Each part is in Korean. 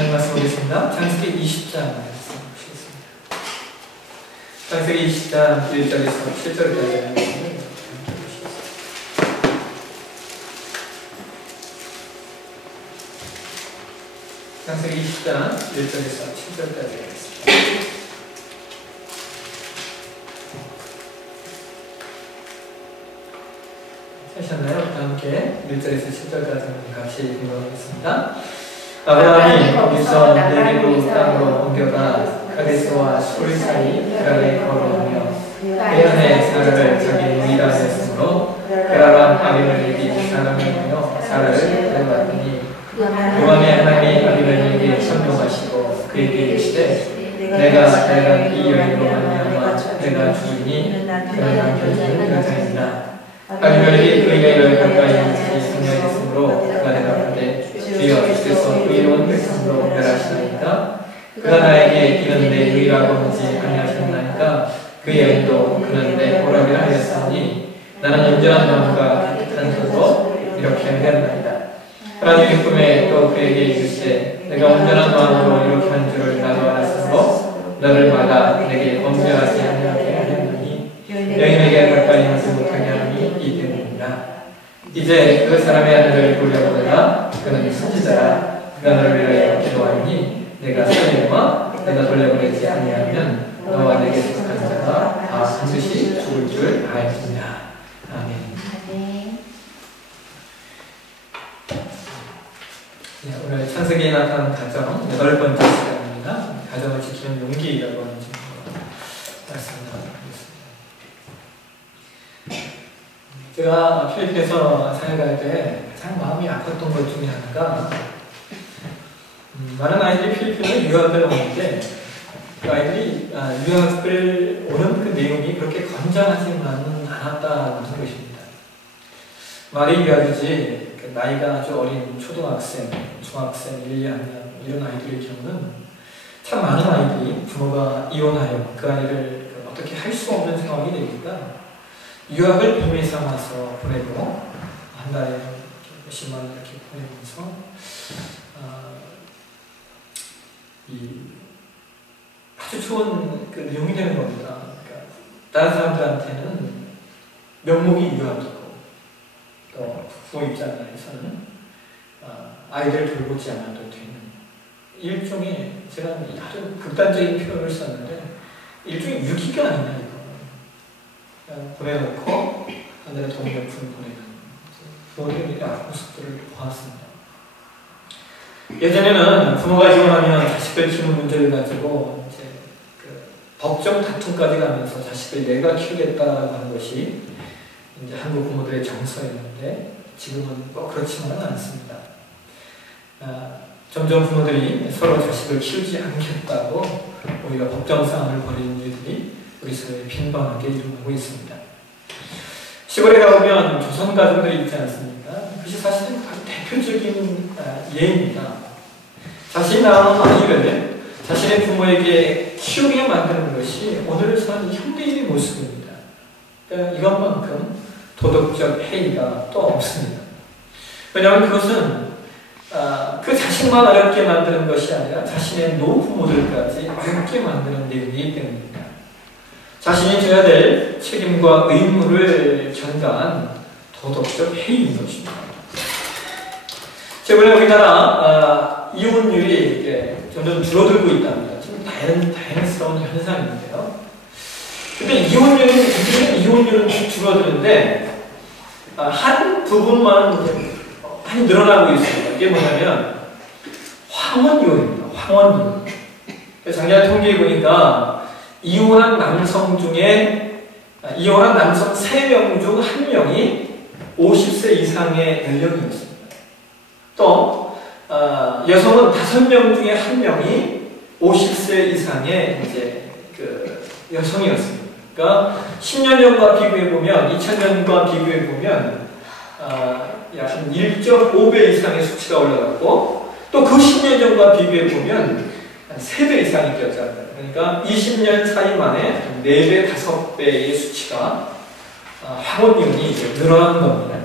하나님 말씀 보겠습니다. 창세기 20장 말씀 보시겠습니다. 창세기 20장 1절에서 7절까지 말씀을 창세기 20장 1절에서 7절까지 하겠습니다. 하셨나요? 함께 1절에서 10절까지 같이 읽어보겠습니다. 아브라함이 거기서 네게부 땅으로 옮겨가 가데스와 술 사이 베라에 걸어오며 베란의 사라를 자기 누이라 하였으므로 베라랑 아비멜렉이 사람이며 사라를 데려왔더니 그밤에 하나님이 아비멜렉에게 선동하시고 그에게 이르시되 내가 데려간 이 여인으로 말미암아 내가 죽으니 그는 남겨진 여자이니라. 아비멜렉이 그 여인을 가까이 앉지 생각했으므로 그가 대답하되 주여 주께서 의로운 백성으로 멸하시나이까 그가 나에게 이는 내 의라고 하지 아니하셨나이까 그 여인도 그는 내 오라비라 하였으니 나는 온전한 마음과 깨끗한 손으로 이렇게 하였나이다. 하나님의 꿈에 또 그에게 이르시되 내가 온전한 마음으로 이렇게 한 줄을 나도 알았으므로 너를 막아 내게 범죄하지 아니하게 하였느니 여인에게 가까이 하지 못하게 하니 이 때문이라. 이제 그 사람의 아들을 돌려보내라. 그는 선지자라. 그가 너를 위하여 기도하니 내가 살리와 내가 돌려보내지 아니하면 너와 내게 속한 자가 다 반드시 죽을 줄 알지니라. 아멘. 네, 오늘 창세기에 나타난 가정 8번째 시간입니다. 가정을 지키는 용기라고 하는 제목으로 말씀을 나누겠습니다. 제가 필리핀에서 사역할 때 가장 마음이 아팠던 것 중에 하나가 많은 아이들이 필리핀에 유학을 오는데 그 아이들이 유학을 오는 그 내용이 그렇게 건전하지만은 않았다는 것입니다. 말이 유학이지 나이가 아주 어린 초등학생, 중학생, 1, 2학년 이런 아이들의 경우는 참 많은 아이들이 부모가 이혼하여 그 아이를 어떻게 할 수 없는 상황이 되니까 유학을 비밀 삼아서 보내고 한 달에 몇십만 원 이렇게 보내면서 아주 좋은 그 내용이 되는 겁니다. 그러니까 다른 사람들한테는 명목이 유학이고 또 부모 입장에서는 아이들을 돌보지 않아도 되는 일종의 제가 아주 극단적인 표현을 썼는데 일종의 유기가 아니냐 이거. 그냥 보내놓고 한 달에 돈 몇 푼 보내는 부모들의 모습들을 보았습니다. 예전에는 부모가 이혼하면 자식들 키우는 문제를 가지고 이제 그 법정 다툼까지 가면서 자식들 내가 키우겠다라고 하는 것이 이제 한국 부모들의 정서였는데 지금은 뭐 그렇지만은 않습니다. 점점 부모들이 서로 자식을 키우지 않겠다고 오히려 법정 싸움을 벌이는 일들이 우리 사회에 빈번하게 일어나고 있습니다. 시골에 가보면 조선 가정들이 있지 않습니까? 그것이 사실은 아주 대표적인 예입니다. 자신이 낳은 아이를 자신의 부모에게 키우게 만드는 것이 오늘 사는 현대인의 모습입니다. 그러니까 이것만큼 도덕적 해이가 또 없습니다. 왜냐하면 그것은 그 자식만 어렵게 만드는 것이 아니라 자신의 노부모들까지 어렵게 만드는 내용이기 때문입니다. 자신이 져야 될 책임과 의무를 전가한 도덕적 해이인 것입니다. 최근에 우리나라 이혼율이 점점 줄어들고 있답니다. 좀 다행스러운 현상인데요. 근데 이혼율은 줄어드는데 한 부분만 많이 늘어나고 있습니다. 이게 뭐냐면 황혼이혼입니다. 황혼이혼. 작년에 통계해 보니까 이혼한 남성 3명 중 1명이 50세 이상의 연령이었습니다. 또 여성은 5명 중에 1명이 50세 이상의 이제 그 여성이었습니다. 그러니까 10년 전과 비교해 보면 2000년과 비교해 보면 약 1.5배 이상의 수치가 올라갔고 또 그 10년 전과 비교해 보면 한 3배 이상이 뛰었잖아요. 그러니까 20년 사이 만에 4배, 5배의 수치가 황혼이혼이 늘어난 겁니다.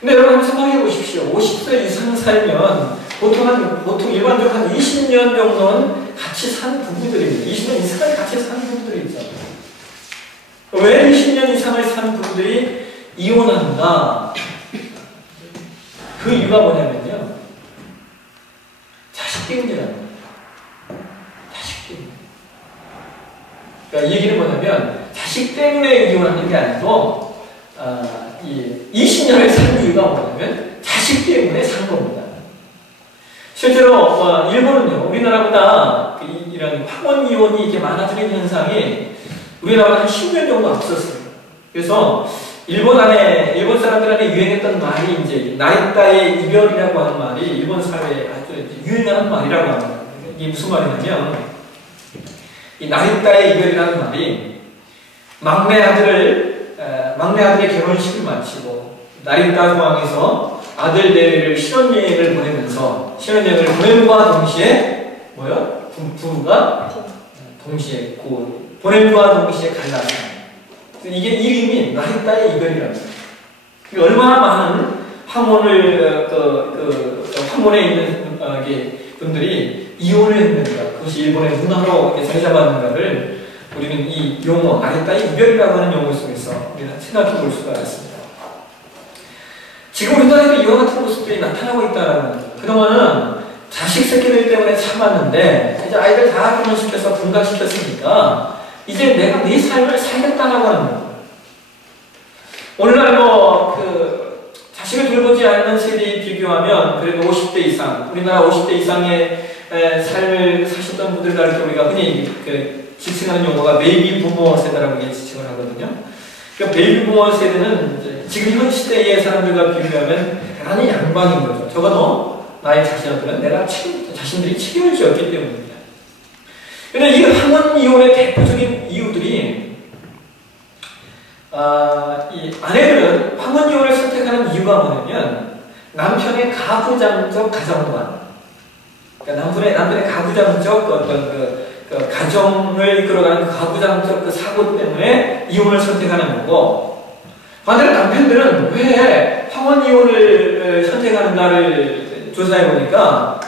근데 여러분 한번 생각해 보십시오. 50세 이상 살면 보통 일반적으로 한 20년 정도는 같이 산 부부들입니다. 20년 이상을 같이 산 부부들이 있죠. 왜 20년 이상을 산 부부들이 이혼한다? 그 이유가 뭐냐면요. 자식 때문이라는 거예요. 자식 때문에. 그러니까 이 얘기는 뭐냐면 자식 때문에 이혼하는 게 아니고 20년을 산 이유가 뭐냐면 자식 때문에 산 겁니다. 실제로 일본은요, 우리나라보다 이런 학원 이혼이 이렇게 많아지는 현상이 우리나라보다 한 10년 정도 앞섰어요. 그래서 일본 사람들 안에 유행했던 말이 이제 나이따의 이별이라고 하는 말이 일본 사회에 아주 유행하는 말이라고 합니다. 이게 무슨 말이냐면 이 나이따의 이별이라는 말이 막내 아들의 결혼식을 마치고 나이따 공항에서 아들 내외를 신혼여행을 보내면서 신혼여행을 보냄과 동시에 부부가 동시에 보냄과 동시에 갈라서 이게 이름이 나이따의 이별이랍니다. 얼마나 많은 황혼에 있는 분들이 이혼을 했는가, 그것이 일본의 문화로 자리 잡았는가를 우리는 이 용어, 나이따의 이별이라고 하는 용어 속에서 우리는 생각해 볼 수가 있습니다. 지금 우리나라에도 이와 같은 모습들이 나타나고 있다는 거죠. 그동안은 자식 새끼들 때문에 참았는데 이제 아이들 다 결혼시켜서 분가시켰으니까 이제 내가 네 삶을 살겠다라고 하는 거예요. 오늘날 자식을 돌보지 않는 세대에 비교하면 그래도 50대 이상, 우리나라 50대 이상의 삶을 사셨던 분들 가르쳐 우리가 흔히 지칭하는 용어가 베이비 부모 세대라고 지칭을 하거든요. 그러니까 베이비 부모 세대는 지금 현 시대의 사람들과 비교하면 대단히 양반인 거죠. 적어도 나의 자신들은 자신들이 책임을 지었기 때문입니다. 그런데 이 황혼 이혼의 대표적인 이유들이 이 아내들은 황혼 이혼을 선택하는 이유가 뭐냐면 남편의 가부장적 가정관, 그러니까 남편의 가부장적 어떤 가정을 이끌어가는 가부장적 사고 때문에 이혼을 선택하는 거고, 반대로 남편들은 왜 황혼 이혼을 선택하는가를 조사해 보니까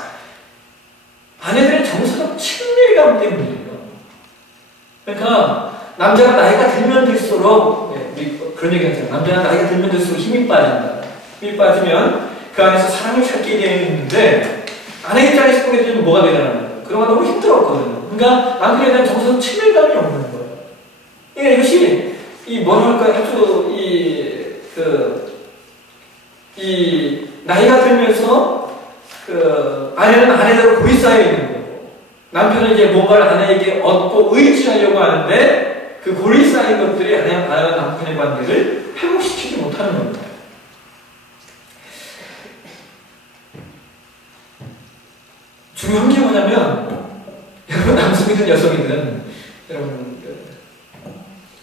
아내들의 정서적 친밀감 때문이에요. 그러니까 남자가 나이가 들면 들수록 그런 얘기 하잖아요. 남자가 나이가 들면 들수록 힘이 빠진다. 힘이 빠지면 그 안에서 사랑을 찾게 되는데 아내 입장에서 보게 되면 뭐가 되냐는 거예요. 그동안 너무 힘들었거든요. 그러니까 남편에 대한 정서적 친밀감이 없는 거예요. 그러니까 이것이 아주 나이가 들면서 아내는 아내대로 고이 쌓여 있는 거고 남편은 이제 뭔가를 아내에게 얻고 의지하려고 하는데 그 고리 쌓인 것들이 아내와 남편의 관계를 회복시키지 못하는 겁니다. 중요한 게 뭐냐면 여러분 남성이든 여성이든 여러분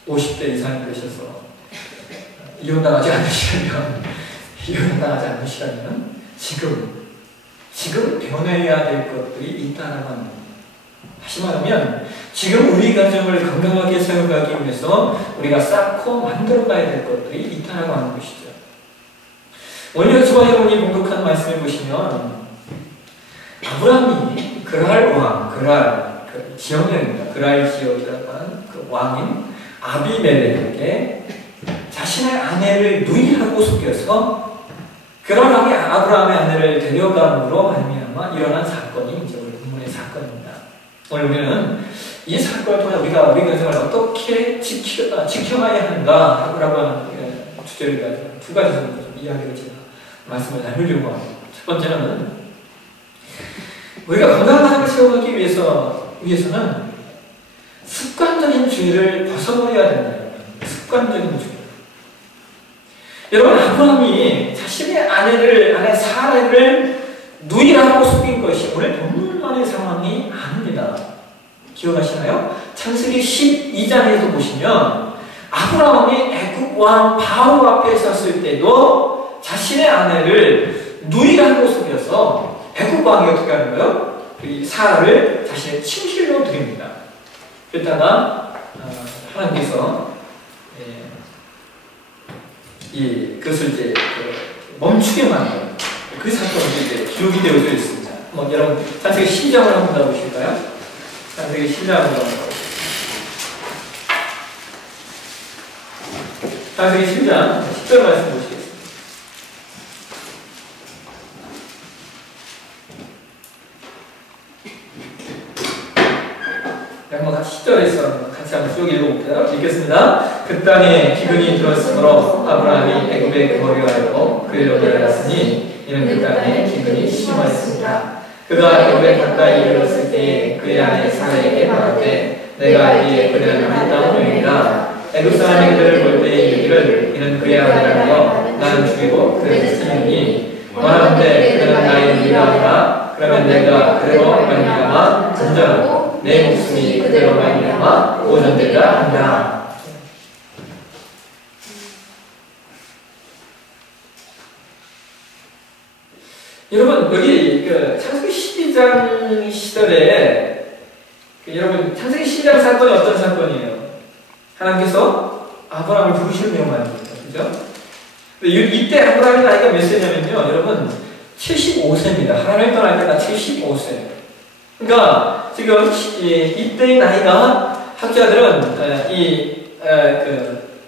50대 이상이 되셔서 이혼당하지 않으시려면 지금 변해야 될 것들이 있다는 겁니다. 다시 말하면 지금 우리 가정을 건강하게 세워가기 위해서 우리가 쌓고 만들어가야 될 것들이 있다는 하는 것이죠. 오늘 저와 여러분이 공독한 말씀을 보시면 아브라함이 지역입니다. 그랄 지역이라고 하는 그 왕인 아비멜렉에게 자신의 아내를 누이하고 속여서 그러하게 아브라함의 아내를 데려감으로 말미암아 일어난 사건이 이제 우리 본문의 사건입니다. 오늘 우리는 이 사건을 통해 우리가 우리 가정을 어떻게 지켜가야 하는가라고 하는 주제를 가지고 두 가지 정도 이야기를 제가 말씀을 나누려고 합니다. 첫 번째는 우리가 건강한 삶을 세워가기 위해서는 습관적인 죄를 벗어버려야 된다. 습관적인 죄. 여러분, 아브라함이 자신의 아내 사라를 누이라고 속인 것이 오늘 본문만의 상황이 아닙니다. 기억하시나요? 창세기 12장에서 보시면 아브라함이 애굽 왕 바로 앞에 섰을 때도 자신의 아내를 누이라고 속여서 애굽 왕이 어떻게 하는 거예요? 이 사라를 자신의 친실로 드립니다. 그러다가 하나님께서 그것을 이제 멈추게 만든 그 사건이 이제 기록이 되어져 있습니다. 뭐 여러분 창세기 12장을 한번 보실까요? 창세기 12장을 한번 보실까요? 창세기 10장 10절 말씀 보시겠습니다. 한번 10절에서 같이 한번 쭉 읽어볼게요. 읽겠습니다. 그 땅에 기근이 들었으므로 아브라함이 애굽에 거류하여 그리로 내려갔으니 이는 그 땅에 기근이 심하였습니다. 그가 애굽에 가까이 이르렀을 때에 그의 아내 사라에게 말하되 내가 이에 그를 아내다우니라. 애굽 사람이 그들을 볼 때에 이르기를 이는 그의 아내라며 나는 죽이고 그를 살리니 원하는데 그는 나의 누이라. 그러면 내가 그대로 말미암아 전전하고 내 목숨이 그대로 말미암아 보존되리라 한다. 여러분 여기 그 창세기 12장 시절에 여러분 창세기 12장 사건이 어떤 사건이에요? 하나님께서 아브라함을 부르시는 내용입니다. 그죠? 이때 아브라함의 나이가 몇 세냐면요, 여러분 75세입니다. 하나님을 떠날 때가 75세. 그러니까 지금 이때의 나이가 학자들은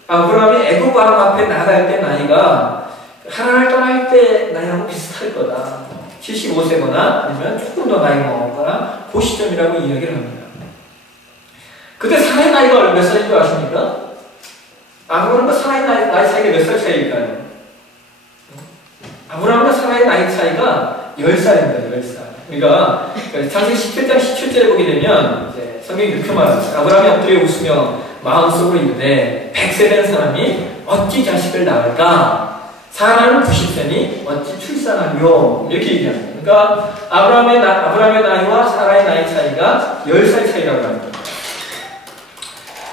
아브라함이 애굽 왕 앞에 나갈 때 나이가 하나님을 떠날 때 나이하고 비슷할 거다. 75세거나 아니면 조금 더 나이 먹었거나 그 시점이라고 이야기를 합니다. 그때 사라의 나이가 몇 살인 줄 아십니까? 아브라함과 사라의 나이 차이가 몇 살 차이일까요? 아브라함과 사라의 나이 차이가 10살입니다. 10살. 그러니까 창세기 17장 17절에 보게 되면 이제 성경이 이렇게 말합니다. 아브라함이 엎드려 웃으며 마음속으로 이르되 100세 된 사람이 어찌 자식을 낳을까? 사라는 90세니 어찌 출산하며? 이렇게 얘기합니다. 그러니까 아브라함의 나이와 사라의 나이 차이가 10살 차이라고 합니다.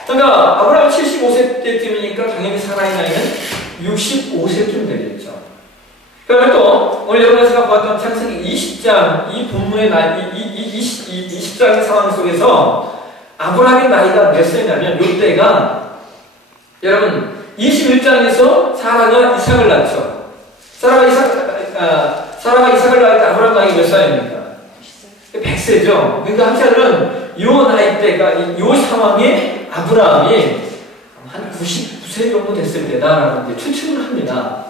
그러니까 아브라함 75세 때쯤이니까 당연히 사라의 나이는 65세쯤 되겠죠. 그러면 또 오늘 여러분과 보았던 창세기 20장 이 본문의 나이, 20장의 상황 속에서 아브라함의 나이가 몇 세냐면 이때가 여러분 21장에서 사라가 이삭을 낳죠. 사라가 이삭을 낳을 때 아브라함 나이가 몇 살입니까? 100세죠. 그러니까 학자들은 이 나이 때가 이 상황에 아브라함이 한 99세 정도 됐을 때다라고 이제 추측을 합니다.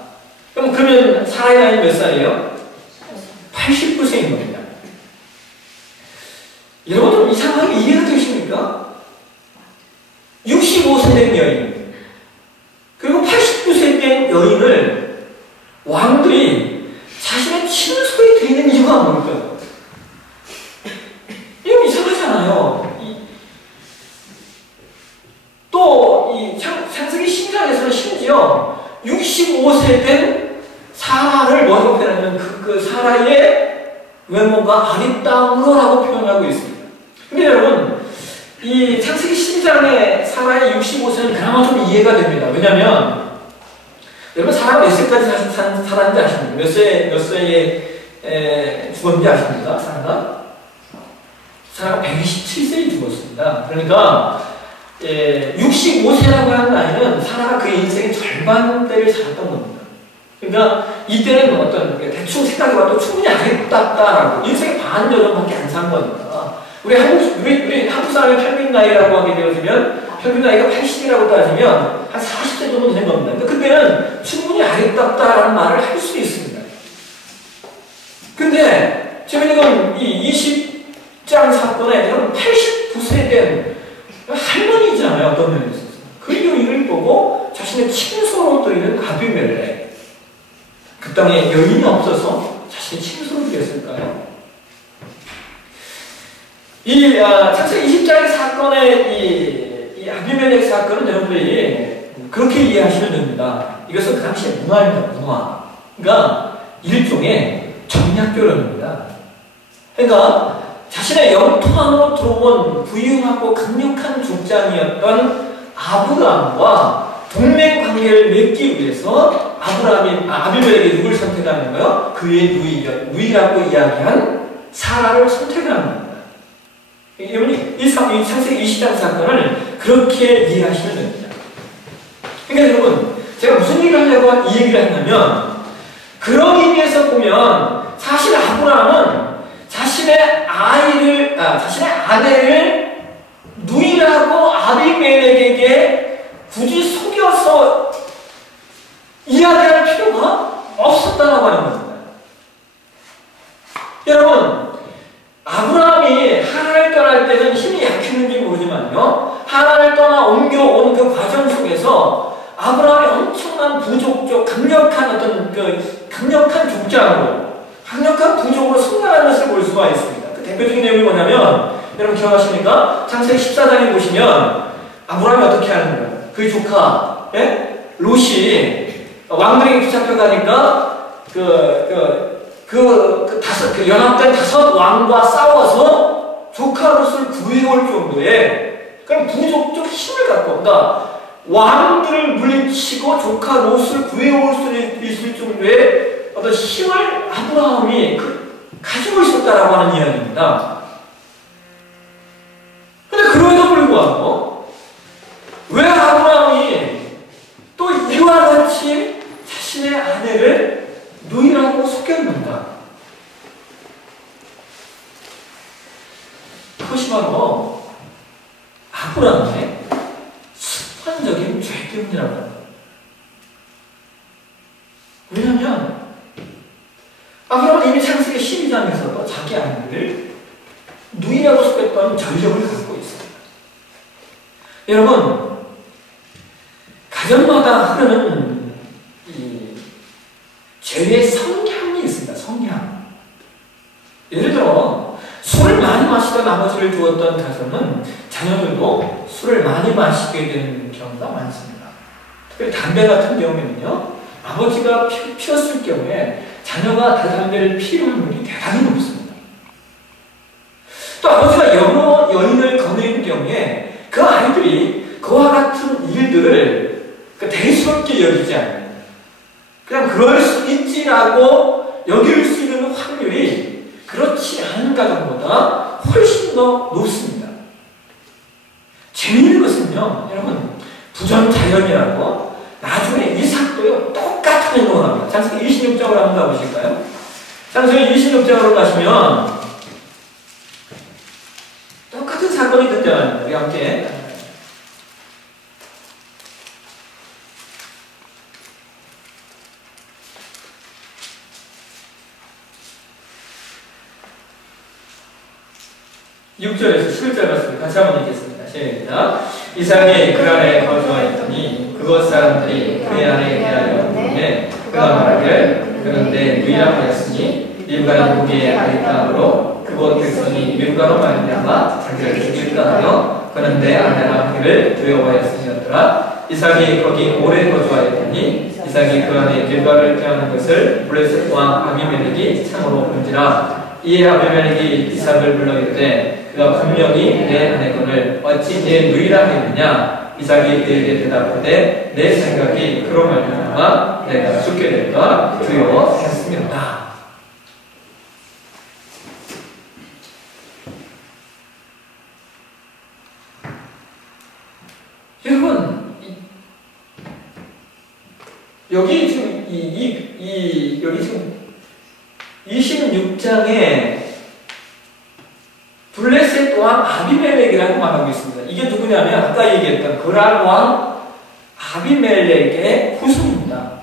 그러면 사라의 나이는 몇 살이에요? 89세인 겁니다. 여러분 이 상황이 이해가 되십니까? 65세 된 여인 그리고 89세 된 여인을 왕들이 자신의 친소에 드리는 이유가 뭘까요? 이건 이상하잖아요. 또 이 창세기 10장에서는 심지어 65세 된 사라를 뭐라고 표현하면 그 사라의 외모가 아리따움으로라고 표현하고 있습니다. 근데 여러분 이 창세기 10장의 사라의 65세는 그나마 좀 이해가 됩니다. 왜냐면 여러분 사라가 몇 세까지 살았는지 아십니까? 몇 세에 죽었는지 아십니까? 사라가 127세에 죽었습니다. 그러니까 65세라고 하는 나이는 사라가 그의 인생의 절반대를 살았던 겁니다. 그러니까 이때는 어떤 대충 생각해 봐도 충분히 아름답다라고 인생의 반 여전밖에 안 산 거니까 우리 한국 사람의 평균 나이라고 하게 되어지면 평균 나이가 80이라고 따지면 한 40세 정도 되는 겁니다. 그러니까 그때는 충분히 아름답다라는 말을 할 수 있습니다. 근데 재밌는 건 이 20장 사건에 89세 된 할머니잖아요. 어떤 면에 있어서 그 여인을 보고 자신의 친소로 드리는 아비멜렉 그 땅에 여인이 없어서 자신의 친소로 드렸을까요? 이 창세기 20장의 사건의 이 아비멜렉 사건은 여러분들이 그렇게 이해하시면 됩니다. 이것은 그 당시의 문화입니다. 문화. 그러니까 일종의 정략결혼입니다. 그러니까 자신의 영토 안으로 들어온 부유하고 강력한 족장이었던 아브라함과 동맹 관계를 맺기 위해서 아비멜렉이 누굴 선택하는 거예요? 그의 누이라고 이야기한 사라를 선택하는 겁니다. 여러분이 이 창세기 20장 사건을 그렇게 이해하시면 됩니다. 그러니까 여러분 제가 무슨 얘기를 하려고 이 얘기를 했냐면 그런 의미에서 보면 사실 아브라함은 자신의 아내를 누이라고 아비멜렉에게 굳이 속여서 이야기할 필요가 없었다라고 하는 겁니다. 여러분, 아브라함이 하나님을 떠날 때는 힘이 약했는지 모르지만요, 하나님을 떠나 옮겨온 그 과정 속에서 아브라함이 엄청난 부족적 강력한 강력한 족장으로, 강력한 부족으로 성장하는 것을 볼 수가 있습니다. 그 대표적인 내용이 뭐냐면, 여러분 기억하십니까? 창세기 14장에 보시면 아브라함이 어떻게 하는 거예요? 그 조카 롯이 왕들에게 붙잡혀가니까 연합된 5 왕과 싸워서 조카 롯을 구해올 정도의 그런 부족적 힘을 갖고, 그러니까 왕들을 물리치고 조카 롯을 구해올 수 있을 정도의 어떤 힘을 아브라함이 가지고 있었다라고 하는 이야기입니다. 근데 그럼에도 불구하고 왜 아브라함이 또 이와 같이 자신의 아내를 누이라고 속였는가? 그것이 바로 아브라함의 습관적인 죄 때문이라고 합니다. 왜냐하면 아브라함은 이미 창세기 12장에서도 자기 아내를 누이라고 속였던 전력을 갖고 있습니다. 여러분, 가정마다 흐르는 이 죄의 성향이 있습니다. 성향. 예를 들어 술을 많이 마시던 아버지를 두었던 가정은 자녀들도 술을 많이 마시게 되는 경우가 많습니다. 특히 담배 같은 경우에는요, 아버지가 피웠을 경우에 자녀가 그 담배를 피우는 확률이 대단히 높습니다. 또 아버지가 여러 여인을 거느린 경우에 그 아이들이 그와 같은 일들을 대수롭게 여기지 않아요. 그냥 그럴 수 있지라고 여길 수 있는 확률이 그렇지 않은 가정보다 훨씬 더 높습니다. 재미있는 것은요, 여러분, 부전자연이라고 나중에 이삭도요 똑같은 행동을 합니다. 창세기 26장으로 한번 가보실까요? 창세기 26장으로 가시면 똑같은 사건이 등장합니다. 우리 함께 6절에서 11절 말씀 같이 한번 읽겠습니다. 시작. 이삭이 그란에 거주하였더니 그곳 사람들이 그의 아내에 대하여 묻되 그가 말하기를 그는 내 누이라 하였으니 밀가는 고기의 아리따므로 그곳 백성이 밀가로 말미암아 자기를 죽일까 하여 그는 내 아내라 하기를 두려워하였으니였더라. 이삭이 거기 오래 거주하였더니 이삭이 그 안에 밀가를 태우는 것을 블레셋 왕 아비멜렉이 참으로 본지라. 이에 아비멜렉이 이삭을 불러 이르되 그가 분명히 내 아내건을 어찌 내 누이라 하였느냐. 이삭이 그에게 대답하되 내 생각이 그로 말미암아 내가 죽게 될까 두려워하였습니다. 여러분, 여기 지금 여기 지금 26장에 블레셋 왕 아비멜렉이라고 말하고 있습니다. 이게 누구냐면 아까 얘기했던 그랄 왕 아비멜렉의 후손입니다.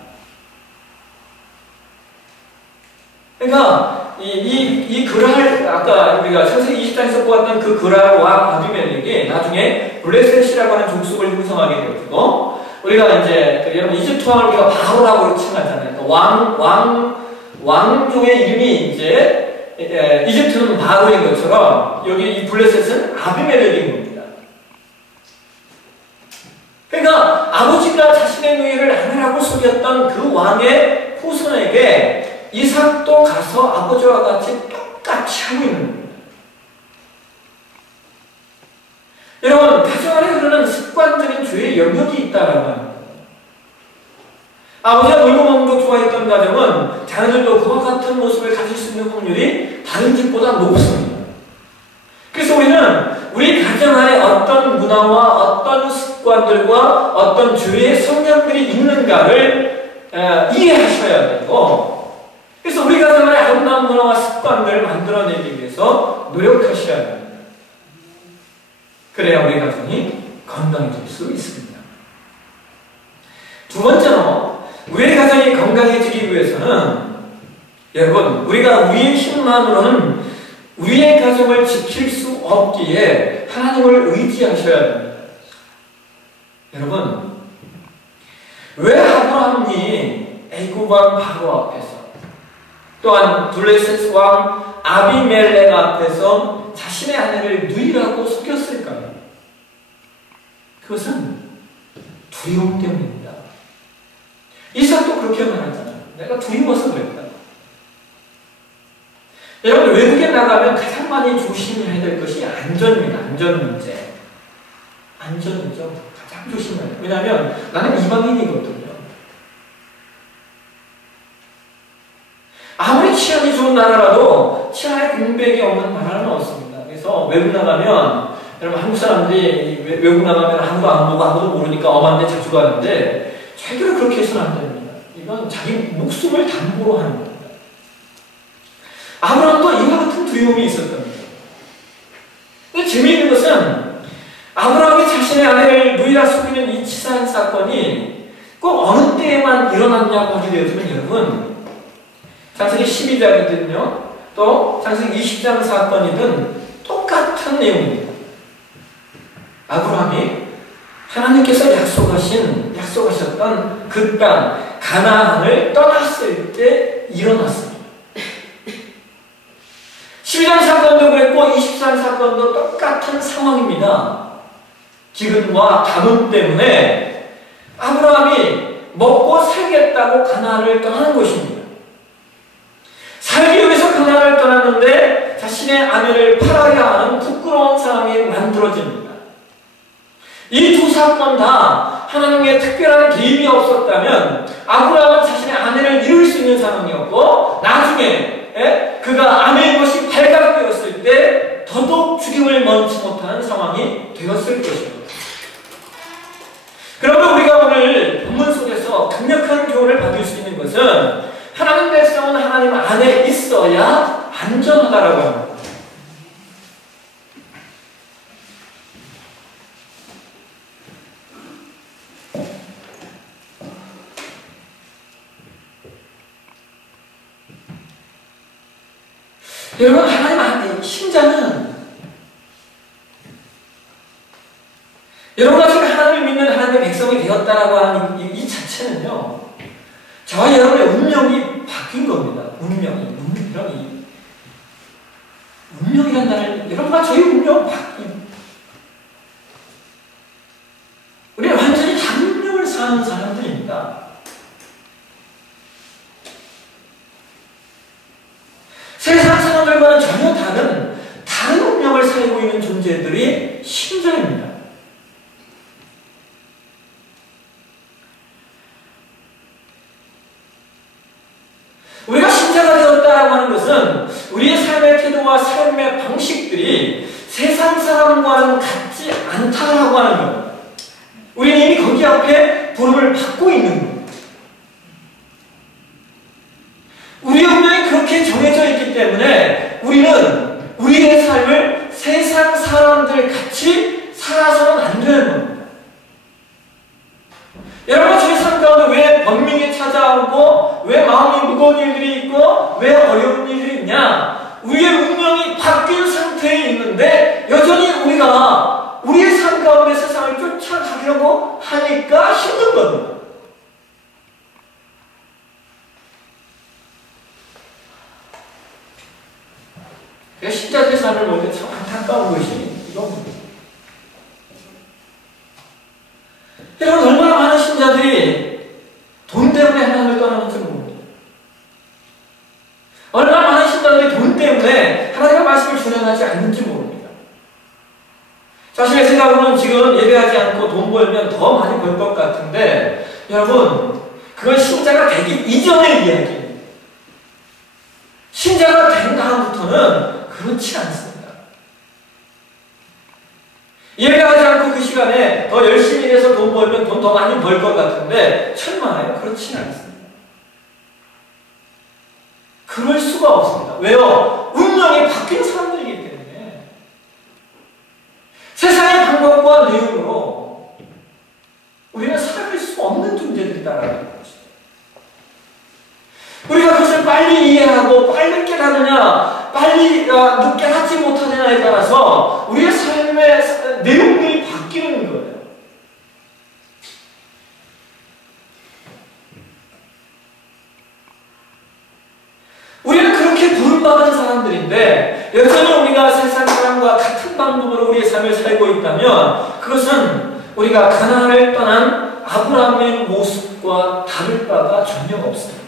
그러니까 이 그랄, 아까 우리가 창세기 20장에서 보았던 그 그랄 왕 아비멜렉이 나중에 블레셋이라고 하는 족속을 형성하게 되었고, 우리가 이제 여러분 이집트 왕을 우리가 바로라고 칭하잖아요. 왕족의 이름이 이제 이집트는 바로인 것처럼 여기 이 블레셋은 아비멜렉인 겁니다. 그러니까 아버지가 자신의 누이를 아내라고 속였던 그 왕의 후손에게 이삭도 가서 아버지와 같이 똑같이 하고 있는 겁니다. 여러분, 가정 안에 흐르는 습관적인 죄의 영역이 있다라고 합니다. 아버지가 놀고 먹는 거 좋아했던 가정은 자녀들도 그와 같은 모습을 가질 수 있는 확률이 다른 집보다 높습니다. 그래서 우리는 우리 가정 안에 어떤 문화와 어떤 습관들과 어떤 죄의 성향들이 있는가를 이해하셔야 되고, 그래서 우리 가정 안에 아름다운 문화와 습관들을 만들어내기 위해서 노력하셔야 됩니다. 그래야 우리 가정이 건강해질 수 있습니다. 두 번째로 우리 가정이 건강해지기 위해서는 여러분, 우리가 우리의 힘만으로는 우리의 가정을 지킬 수 없기에 하나님을 의지하셔야 됩니다. 여러분, 왜 아브라함이 애굽 왕 바로 앞에서 또한 블레셋 왕 아비멜렉 앞에서 자신의 아내를 누이라고 속였을까요? 그것은 두려움 때문입니다. 이삭도 그렇게 말하잖아요. 내가 두려워서 그랬다. 여러분, 외국에 나가면 가장 많이 조심해야 될 것이 안전입니다. 안전 문제. 안전이죠. 가장 조심해야 돼요. 왜냐하면 나는 이방인이거든요. 아무리 치안이 좋은 나라라도 치안에 공백이 없는 나라는 없습니다. 그래서 외국 나가면, 여러분, 한국 사람들이 외국 나가면 한국 안 보고 아무도 모르니까 엄한 데 자주 가는데 절대로 그렇게 해서는 안 됩니다. 이건 자기 목숨을 담보로 하는 겁니다. 아브라함도 이와 같은 두려움이 있었던 겁니다. 근데 재미있는 것은 아브라함이 자신의 아내를 누이라 속이는 이 치사한 사건이 꼭 어느 때에만 일어났냐고 하게 되어지면 여러분, 창세기 12장이든요, 또 창세기 20장 사건이든 똑같은 내용입니다. 아브라함이 하나님께서 약속하셨던 그 땅 가나안을 떠났을 때 일어났습니다. 12장 사건도 그랬고 20장 사건도 똑같은 상황입니다. 기근과 가뭄 때문에 아브라함이 먹고 살겠다고 가나안을 떠나는 것입니다. 살기 위해서 가나안을 떠났는데 자신의 아내를 팔아야 하는 부끄러운 상황이 만들어집니다. 이 두 사건 다 하나님의 특별한 개입이 없었다면 아브라함은 자신의 아내를 잃을 수 있는 상황이었고, 나중에 그가 아내의 것이 발각되었을 때 더더욱 죽임을 면치 못하는 상황이 되었을 것입니다. 그러면 우리가 오늘 본문 속에서 강력한 교훈을 받을 수 있는 것은 하나님 백성은 하나님 안에 있어야 안전하다라고 합니다. 여러분, 하나님 안에 신자는 여러분과 지금 하나님을 믿는 하나님의 백성이 되었다라고 하는 이 자체는요, 저와 여러분의 운명이 바뀐 겁니다. 운명이란 말은 여러분과 저희 운명은 바뀐, 우리는 완전히 다른 운명을 사는 사람들입니다. 세상 사람들과는 전혀 다른 운명을 살고 있는 존재들이 신자입니다. 우리가 신자가 되었다라고 하는 것은 우리의 삶의 태도와 삶의 방식들이 세상 사람과는 같지 않다라고 하는 겁니다. 우리는 이미 거기 앞에 부름을 받고 있는 겁니다. 우리의 운명이 그렇게 정해져 있기 때문에 우리는 우리의 삶을 세상 사람들 같이 살아서는 안 되는 겁니다. 여러분, 저희 삶 가운데 왜 번민이 찾아오고 왜 마음이 무거운 일들이 있고 왜 어려운 일들이 있냐? 우리의 운명이 바뀐 상태에 있는데 여전히 우리가 우리의 삶 가운데 세상을 쫓아가려고 하니까 힘든 겁니다. 신자들의 삶을 볼 때 참 안타까운 것이 이겁니다. 여러분, 얼마나 많은 신자들이 돈 때문에 하나님을 떠나는지 모릅니다. 얼마나 많은 신자들이 돈 때문에 하나님의 말씀을 준행하지 않는지 모릅니다. 자신의 생각으로는 지금 예배하지 않고 돈 벌면 더 많이 벌 것 같은데, 여러분, 그건 신자가 되기 이전의 이야기입니다. 신자가 된 다음부터는 그렇지 않습니다. 예배하지 않고 그 시간에 더 열심히 일해서 돈 벌면 돈 더 많이 벌 것 같은데 천만에요. 그렇지 않습니다. 그럴 수가 없습니다. 왜요? 운명이 바뀐 사람들이기 때문에. 세상의 못하느냐, 빨리 늦게 하지 못하느냐에 따라서 우리의 삶의 내용들이 바뀌는 거예요. 우리는 그렇게 부름받은 사람들인데 여전히 우리가 세상 사람과 같은 방법으로 우리의 삶을 살고 있다면 그것은 우리가 가나안을 떠난 아브라함의 모습과 다를 바가 전혀 없습니다.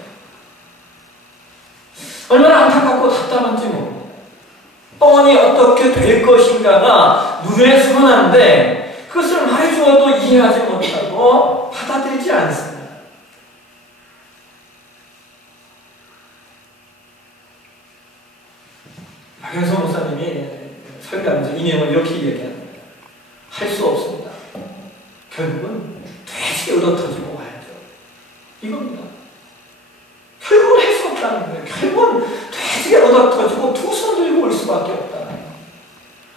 얼마나 안타깝고 답답한지 모릅니다. 뻔히 어떻게 될 것인가가 눈에 선한데 그것을 말해주어도 이해하지 못하고 받아들이지 않습니다. 박영선 목사님이 설교하면서 이 내용을 이렇게 얘기합니다. 할 수 없습니다. 결국은 돼지게 얻어터지고 와야죠. 이겁니다. 결국은 할 수 없다는 거예요. 결국은 돼지게 얻어터지고 두 손 들고 올 수밖에 없다는 거예요.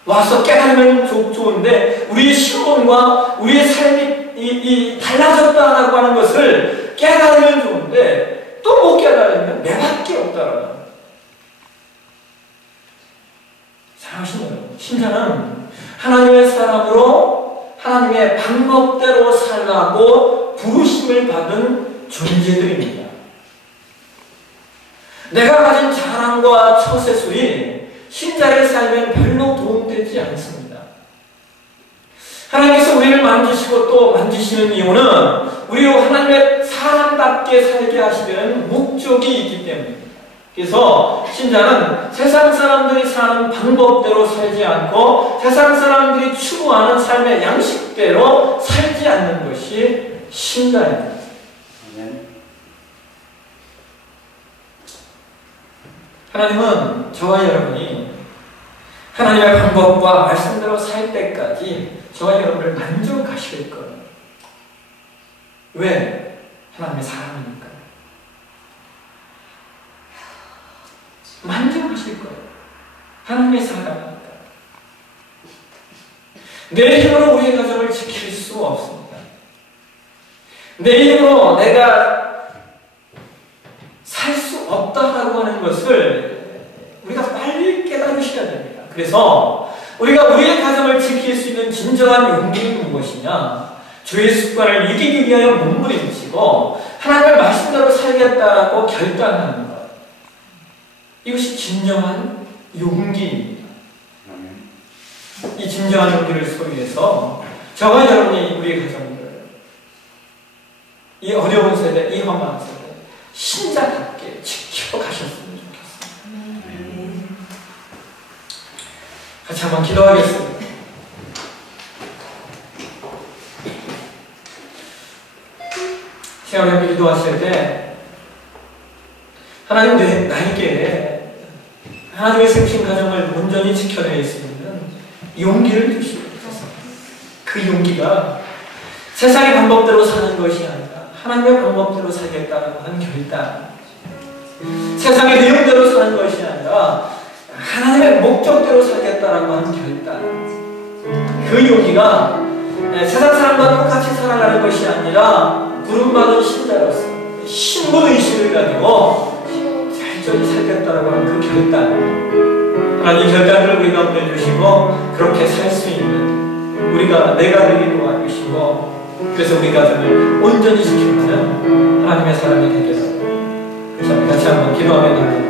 와서 깨달으면 좋은데 우리의 신분과 우리의 삶이 달라졌다라고 하는 것을 깨달으면 좋은데 또 못 깨달으면 내밖에 없다라는 거예요. 사랑하시는 여러분, 신자는 하나님의 사람으로 하나님의 방법대로 살라고 부르심을 받은 존재들입니다. 내가 가진 자랑과 처세술이 신자의 삶에 별로 도움되지 않습니다. 하나님께서 우리를 만지시고 또 만지시는 이유는 우리로 하나님의 사람답게 살게 하시는 목적이 있기 때문입니다. 그래서 신자는 세상 사람들이 사는 방법대로 살지 않고 세상 사람들이 추구하는 삶의 양식대로 살지 않는 것이 신자입니다. 하나님은 저와 여러분이 하나님의 방법과 말씀대로 살 때까지 저와 여러분을 만족하실 거예요. 왜? 하나님의 사랑이니까. 만족하실 거예요. 하나님의 사랑이니까. 내 힘으로 우리의 가정을 지킬 수 없습니다. 내 힘으로 내가 살 수 없다라고 하는 것을 우리가 빨리 깨달으셔야 됩니다. 그래서 우리가 우리의 가정을 지킬 수 있는 진정한 용기는 무엇이냐? 죄의 습관을 이기기 위하여 몸부림치고 하나님의 말씀대로 살겠다라고 결단하는 것. 이것이 진정한 용기입니다. 이 진정한 용기를 소유해서 저와 여러분이 우리의 가정을 이 어려운 세대, 이 험한 세대 신자답게 지켜가셨으면 좋겠습니다. 같이 한번 기도하겠습니다. 시간에 기도하실 때 하나님 나에게 하나님의 생신 가정을 온전히 지켜낼 수 있는 용기를 주시옵소서. 그 용기가 세상의 방법대로 사는 것이 아니라 하나님의 방법대로 살겠다는 하는 결단, 세상의 내용대로 사는 것이 아니라 하나님의 목적대로 살겠다라고 하는 결단, 그 용기가 세상 사람과 똑같이 살아가는 것이 아니라 부름받은 신자로서 신분의식을 가지고 철저히 살겠다라고 하는 그 결단, 하나님 결단을 우리 가운데 주시고 그렇게 살 수 있는 우리가 내가 되기 도와주시고 그래서 우리 가정을 온전히 지켜가는 하나님의 사람이 되게 해서 같이 한번 기도하며 나아갑니다.